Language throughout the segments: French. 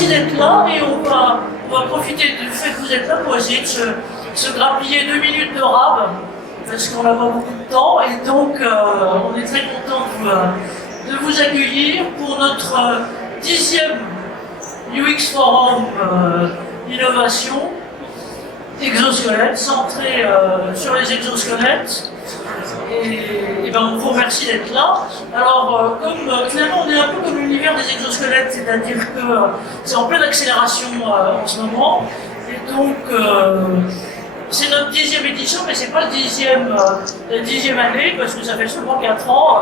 merci d'être là et on va profiter du fait que vous êtes là pour essayer de se grappiller 2 minutes de rab, parce qu'on n'a pas beaucoup de temps, et donc on est très content de vous accueillir pour notre 10e UX Forum Innovation exosquelette, centré sur les exosquelettes. Et ben on vous remercie d'être là. Alors, finalement, on est un peu comme l'univers des exosquelettes, c'est-à-dire que c'est en pleine accélération en ce moment. Et donc, c'est notre 10e édition, mais c'est pas la 10e année, parce que ça fait seulement 4 ans,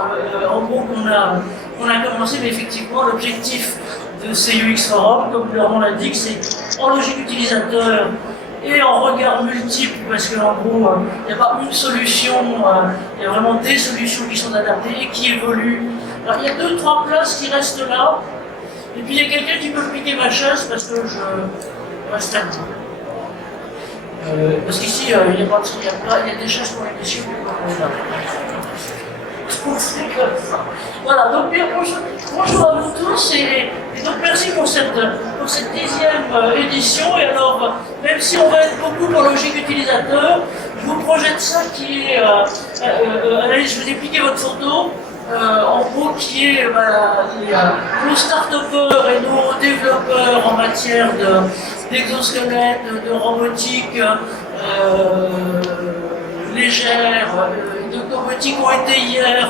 en gros, qu'on a commencé, mais effectivement, l'objectif de ces UX Forums, comme leur nom l'indique, c'est en logique utilisateur et en regard multiple, parce qu'en gros, il n'y a pas une solution, il y a vraiment des solutions qui sont adaptées et qui évoluent. Alors, il y a 2-3 places qui restent là, et puis il y a quelqu'un qui peut piquer ma chaise parce que je reste à vous. Parce qu'ici, il y a des chaises pour les messieurs. Voilà, donc bonjour à vous tous et donc merci pour cette 10e édition. Et alors, même si on va être beaucoup en logique utilisateur, je vous projette ça qui est, Anaïs, je vous ai piqué votre photo, en gros qui est nos start-upers et nos développeurs en matière d'exosquelettes, de robotique légère, de robotique ont été hier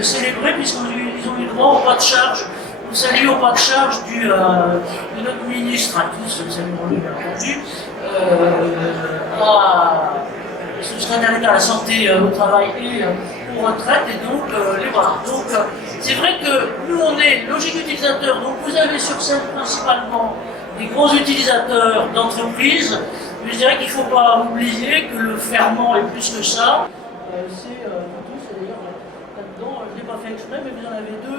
célébrés puisqu'ils ont eu droit au pas de charge. Nous saluons au pas de charge de notre ministre à tous, saluons-le bien entendu, le secrétaire d'État à la santé, au travail et aux retraites, et donc les voilà. Donc c'est vrai que nous on est logique utilisateur, donc vous avez sur scène principalement des gros utilisateurs d'entreprises, mais je dirais qu'il ne faut pas oublier que le ferment est plus que ça. C'est vous tous, et d'ailleurs là-dedans, je ne l'ai pas fait exprès, mais vous en avez 2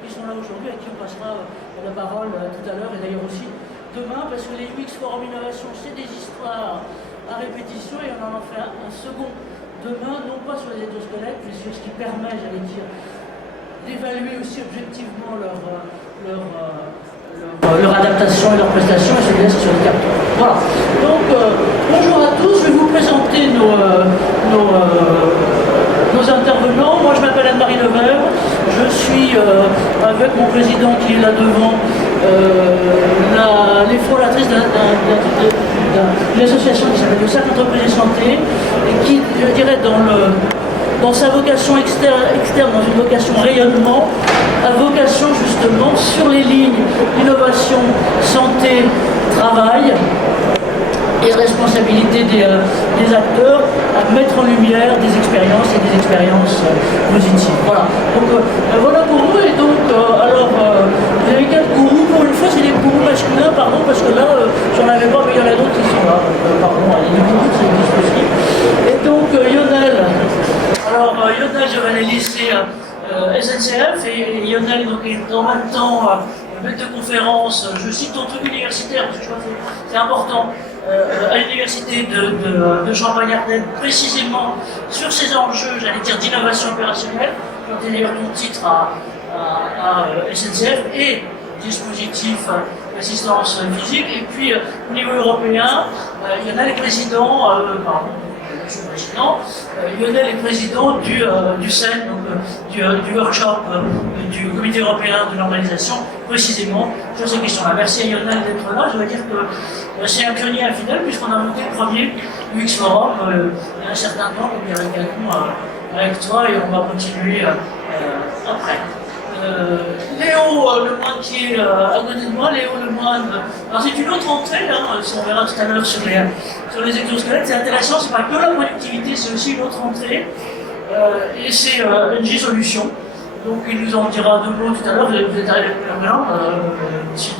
qui sont là aujourd'hui, à qui on passera la parole tout à l'heure, et d'ailleurs aussi demain, parce que les UX Forum Innovation, c'est des histoires à répétition, et on en fait un second demain, non pas sur les exosquelettes, mais sur ce qui permet, j'allais dire, d'évaluer aussi objectivement leur adaptation et leur prestation, et se laisse sur les capteurs. Voilà. Donc, bonjour à tous, je vais vous présenter nos intervenants. Moi, je m'appelle Anne-Marie Levert, je suis avec mon président qui est là devant, les fondatrices d'une association qui s'appelle le Cercle Entreprises et Santé, et qui, je dirais, dans sa vocation externe, dans une vocation rayonnement, a vocation justement sur les lignes innovation, santé, travail et responsabilité des acteurs à mettre en lumière des expériences et des expériences positives. Voilà. Donc voilà pour nous. Et donc alors vous avez 4 gourous, pour une fois c'est des gourous masculins, pardon, parce que là j'en avais pas, mais il y en a d'autres qui sont là. Pardon, les gourous c'est possible. Et donc Lionel, alors Lionel je vais aller laisser SNCF, et Lionel donc, est en même temps maître de conférence, je cite ton truc universitaire parce que je crois que c'est important, à l'université de Champagne-Ardenne, précisément sur ces enjeux, j'allais dire, d'innovation opérationnelle. J'ai d'ailleurs ton titre à SNCF et dispositif d'assistance physique. Et puis au niveau européen, il y en a les présidents, Lionel est président du CEN, donc, du workshop du Comité européen de normalisation, précisément sur ces questions-là. Merci à Lionel d'être là. Je veux dire que c'est un pionnier infidèle, puisqu'on a monté le premier UX Forum il y a un certain temps, comme il y a avec toi, et on va continuer après. Léo Lemoine qui est à côté de moi, Léo Lemoine, alors c'est une autre entrée, on verra tout à l'heure sur les exosquelettes, c'est intéressant, c'est pas que la productivité, c'est aussi une autre entrée, et c'est NG Solutions, donc il nous en dira 2 mots tout à l'heure, vous êtes arrivé bien, ici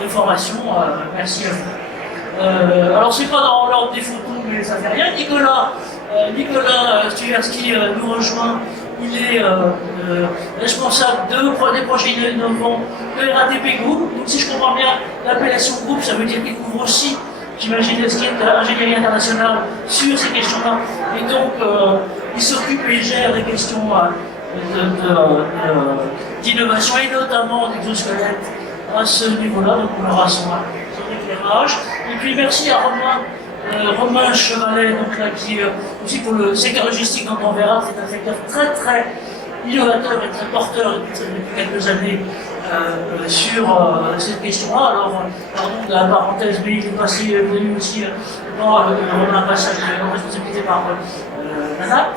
de formation, merci à vous. Alors c'est pas dans l'ordre des photos, mais ça fait rien, Nicolas Stuwerski nous rejoint. Il est responsable des projets innovants de RATP Group. Donc si je comprends bien, l'appellation groupe, ça veut dire qu'il couvre aussi, j'imagine, ce qui est l'ingénierie internationale sur ces questions-là. Et donc, il s'occupe et il gère des questions d'innovation et notamment d'exosquelettes à ce niveau-là, donc on aura son éclairage. Et puis merci à Romain Chevalet, donc là, qui aussi pour le secteur logistique, donc on verra, c'est un secteur très très innovateur et très porteur depuis quelques années sur cette question-là. Alors, pardon de la parenthèse, mais il est passé, venu aussi dans un passage de responsabilité par Nanat.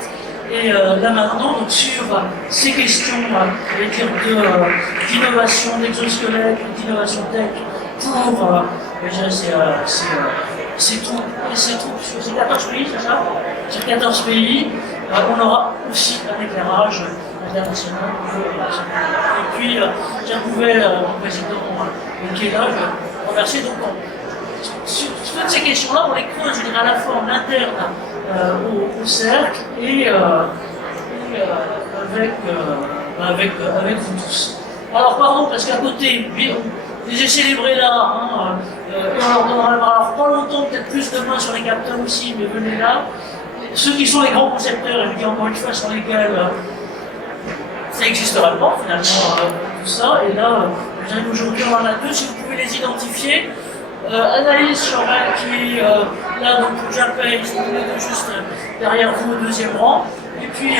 Et là maintenant, donc, sur ces questions d'innovation, d'exosquelette, d'innovation tech, pour, c'est tout, sur 14 pays, c'est ça? Sur 14 pays, on aura aussi un éclairage international. Et puis, je pouvais, mon président qui est là, je remercier. Donc, sur toutes ces questions-là, on les creuse, je dirais, à la fois en interne au cercle et avec vous tous. Alors, pardon, parce qu'à côté, j'ai célébré là, et on leur donnera alors pas longtemps, peut-être plus demain sur les capteurs aussi, mais venez là. Ceux qui sont les grands concepteurs, et je dis encore une fois, sur lesquels ça n'existera pas finalement, tout ça. Et là, aujourd'hui, on en a deux, si vous pouvez les identifier. Anaïs Chorel qui est là, donc j'appelle, ils sont tous les deux juste derrière vous au deuxième rang. Et puis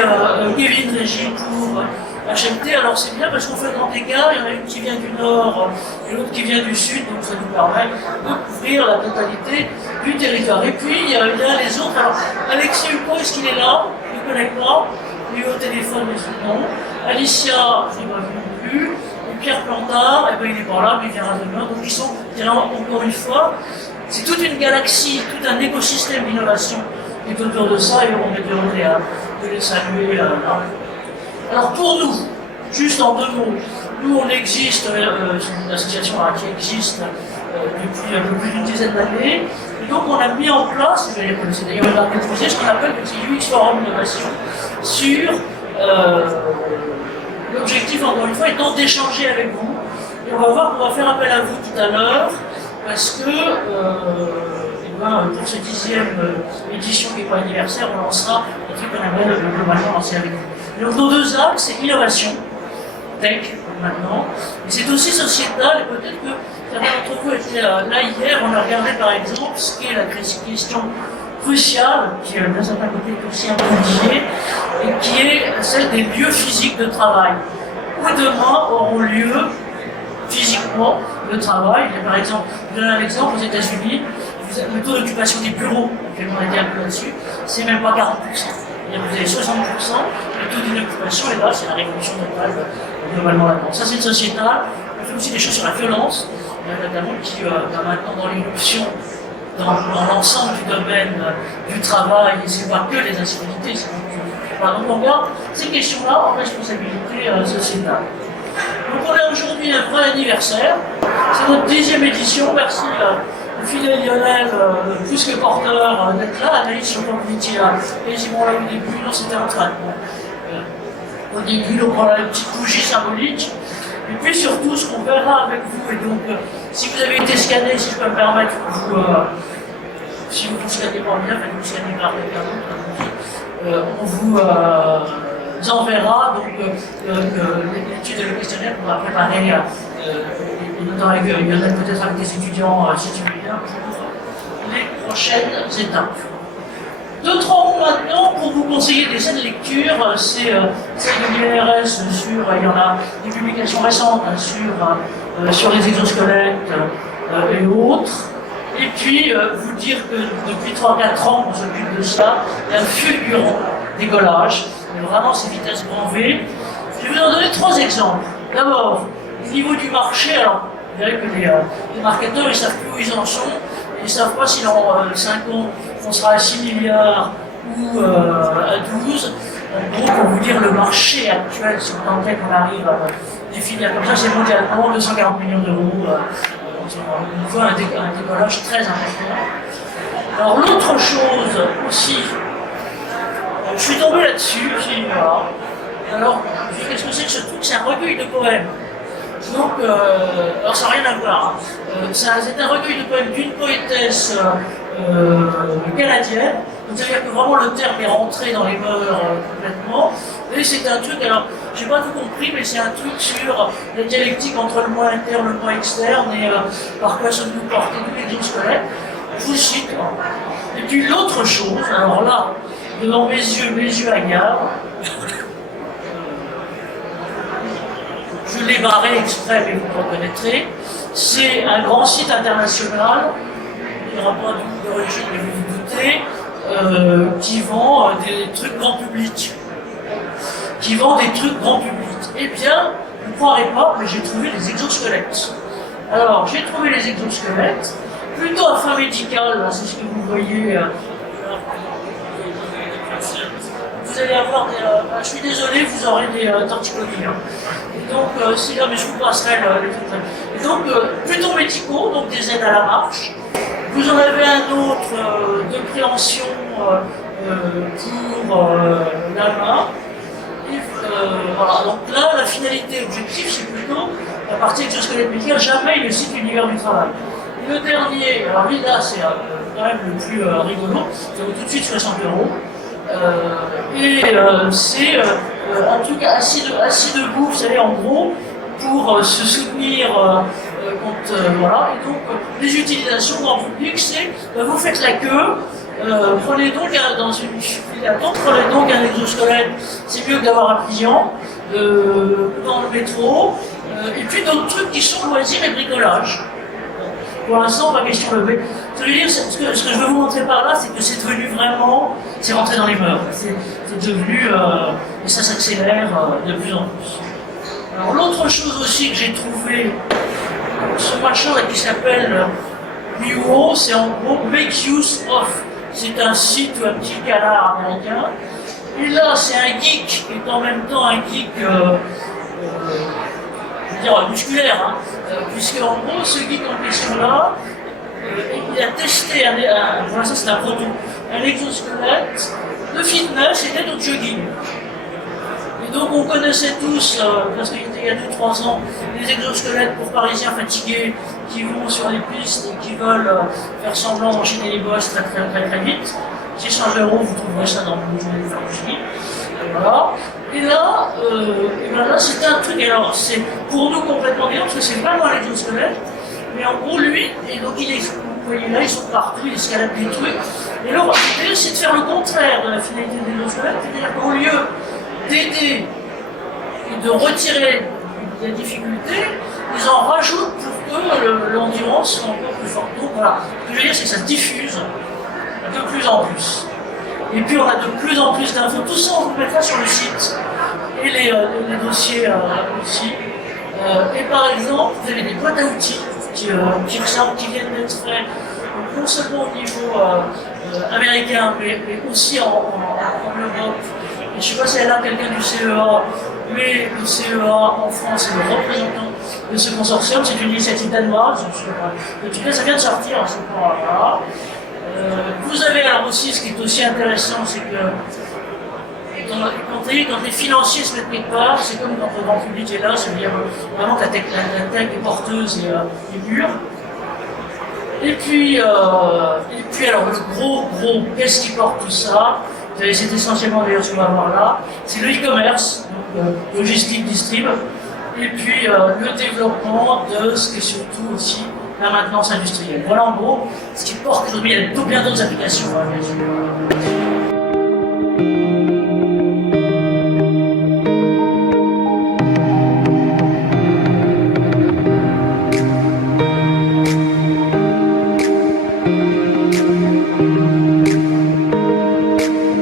Kevin Régie pour HMT. Alors c'est bien parce qu'on fait grand écart, il y en a une qui vient du nord et l'autre qui vient du sud, donc ça nous permet de couvrir la totalité du territoire. Et puis il y a les autres. Alors Alexis Hugo, est-ce qu'il est là? Je ne connais pas. Il est au téléphone, mais non. Alicia, je n'ai pas vu non plus. Pierre Plantard, eh ben, il n'est pas là, mais il viendra demain. Donc ils sont, encore une fois, c'est toute une galaxie, tout un écosystème d'innovation qui est autour de ça, et on est heureux de les saluer. Alors pour nous, juste en deux mots, nous on existe, c'est une association qui existe depuis un peu plus d'une dizaine d'années, et donc on a mis en place, c'est d'ailleurs une organisation, ce qu'on appelle le UX Forum Innovation, sur l'objectif, encore une fois, étant d'échanger avec vous. Et on va voir qu'on va faire appel à vous tout à l'heure, parce que pour cette 10e édition qui n'est pas anniversaire, on lancera un truc qu'on aimerait globalement lancer avec vous. Donc nos deux axes, c'est innovation, tech maintenant, et c'est aussi sociétal, et peut-être que certains d'entre vous étaient là hier, on a regardé par exemple ce qui est la question cruciale, qui d'un certain côté est aussi un peu liée, et qui est celle des lieux physiques de travail. Où demain auront lieu physiquement le travail. Et par exemple, je donne un exemple, aux États-Unis, le taux d'occupation des bureaux, on a été un peu là-dessus, c'est même pas 40%. C'est-à-dire que vous avez 60%, le taux d'inoccupation est là, c'est la révolution totale globalement là-dedans. Ça c'est sociétal. On fait aussi des choses sur la violence, notamment qui maintenant dans l'éruption dans l'ensemble du domaine du travail, et c'est pas que les incivilités, c'est donc on regarde ces questions-là en responsabilité sociétale. Donc on a aujourd'hui un vrai anniversaire, c'est notre 10e édition, merci Philé Lionel, plus que porteur d'être là, Anaïs, je crois que vous étiez quasiment là au début, non c'était en train au début, donc on a une petite bougie symbolique. Et puis surtout, ce qu'on verra avec vous, et donc si vous avez été scanné, si je peux me permettre, si vous ne scannez pas bien, faites-vous scanner par quelqu'un d'autre, on vous enverra donc l'étude et le questionnaire qu'on va préparer, et notamment avec Lionel, peut-être avec des étudiants, si tu veux bien, pour les prochaines étapes. 2-3 mots maintenant pour vous conseiller des scènes de lecture, c'est celle de l'INRS sur, il y en a des publications récentes sur les exosquelettes et autres. Et puis vous dire que depuis 3-4 ans qu'on s'occupe de ça, il y a un fulgurant décollage, vraiment c'est vitesse grand V. Je vais vous en donner 3 exemples. D'abord, au niveau du marché, alors vous verrez que les marketeurs ils ne savent plus où ils en sont, ils ne savent pas si dans 5 ans on sera à 6 milliards ou à 12. En gros, pour vous dire le marché actuel, si on tentait qu'on arrive à définir comme ça, c'est mondialement 240 millions d'euros. On voit un décollage très important. Alors l'autre chose aussi, je suis tombé là-dessus, j'ai dit voilà. Alors, qu'est-ce que c'est que ce truc? C'est un recueil de poèmes. Donc, alors ça n'a rien à voir. C'est un recueil de poèmes d'une poétesse canadienne. Donc, c'est-à-dire que vraiment le terme est rentré dans les mœurs complètement. Et c'est un truc, alors, j'ai pas tout compris, mais c'est un truc sur la dialectique entre le moi interne et le moi externe, et par quoi sommes-nous portés de l'exosquelette. Je vous cite. Et puis l'autre chose, alors là, devant mes yeux hagards, je l'ai barré exprès, mais vous reconnaîtrez, c'est un grand site international, il n'y aura pas d'origine, mais vous vous doutez, qui vend des trucs grand public. Eh bien, vous ne croirez pas, mais j'ai trouvé des exosquelettes. Alors, j'ai trouvé les exosquelettes, plutôt à fin médicale, c'est ce que vous voyez. Vous allez avoir des... je suis désolé, vous aurez des torticolis. Et donc, si là, mais je vous passerai les trucs. Et donc, plutôt médicaux, donc des aides à la marche. Vous en avez un autre de préhension pour la main. Voilà, donc là, la finalité objective, c'est plutôt la partie exosquelette médicale, jamais le site univers du travail. Et le dernier, alors lui là, c'est quand même le plus rigolo, ça vaut tout de suite 60 €. C'est un truc assis debout, vous savez, en gros, pour se soutenir contre. Voilà, et donc les utilisations grand public, c'est vous faites la queue. Prenez donc dans une prenez donc un exosquelette, c'est mieux que d'avoir un pliant dans le métro, et puis d'autres trucs qui sont loisirs et bricolage. Pour l'instant, pas question de lever. Ce que je veux dire, ce que je veux vous montrer par là, c'est que c'est devenu vraiment, c'est rentré dans les mœurs. C'est devenu, et ça s'accélère de plus en plus. Alors l'autre chose aussi que j'ai trouvé, ce machin là qui s'appelle Muo, c'est en gros Make Use of. C'est un site ou un petit canard américain. Et là, c'est un geek qui est en même temps un geek, je veux dire, musculaire, puisque en gros, ce geek en question-là, il a testé, pour l'instant c'est un proto, un exosquelette de fitness et d'aide au jogging. Et donc on connaissait tous, parce qu'il était il y a 2-3 ans, les exosquelettes pour parisiens fatigués qui vont sur les pistes et qui veulent faire semblant d'enchaîner les bosses très vite. 600 €, vous trouverez ça dans le journée de pharmacie. Voilà. Et là, là c'est un truc, alors c'est pour nous complètement bien, parce que c'est vraiment un exosquelette, mais en gros lui, et donc vous voyez là, ils sont partout, ils escaladent des trucs. Et là, l'idée c'est de faire le contraire de la finalité des exosquelettes, c'est-à-dire qu'au lieu d'aider et de retirer des difficultés, ils en rajoutent pour que l'endurance soit encore plus forte. Donc voilà, ce que je veux dire, c'est que ça diffuse de plus en plus. Et puis on a de plus en plus d'infos. Tout ça, on vous mettra sur le site. Et les dossiers aussi. Et par exemple, vous avez des boîtes à outils qui ressortent, qui viennent d'être faits, non seulement au niveau américain, mais aussi en Europe. Je ne sais pas si elle a quelqu'un du CEA, mais le CEA en France est le représentant de ce consortium. C'est une initiative danoise. En tout cas, ça vient de sortir à ce moment-là. Vous avez alors aussi, ce qui est aussi intéressant, c'est que quand les financiers se mettent quelque part, c'est comme quand le grand public est là, c'est-à-dire vraiment que la tech est porteuse et mûre. Et puis alors le gros, qu'est-ce qui porte tout ça? C'est essentiellement d'ailleurs ce qu'on va voir là, c'est le e-commerce, logistique, distrib, et puis le développement de ce qui est surtout aussi la maintenance industrielle. Voilà en gros ce qui porte aujourd'hui, il y a bien d'autres applications. Bien sûr.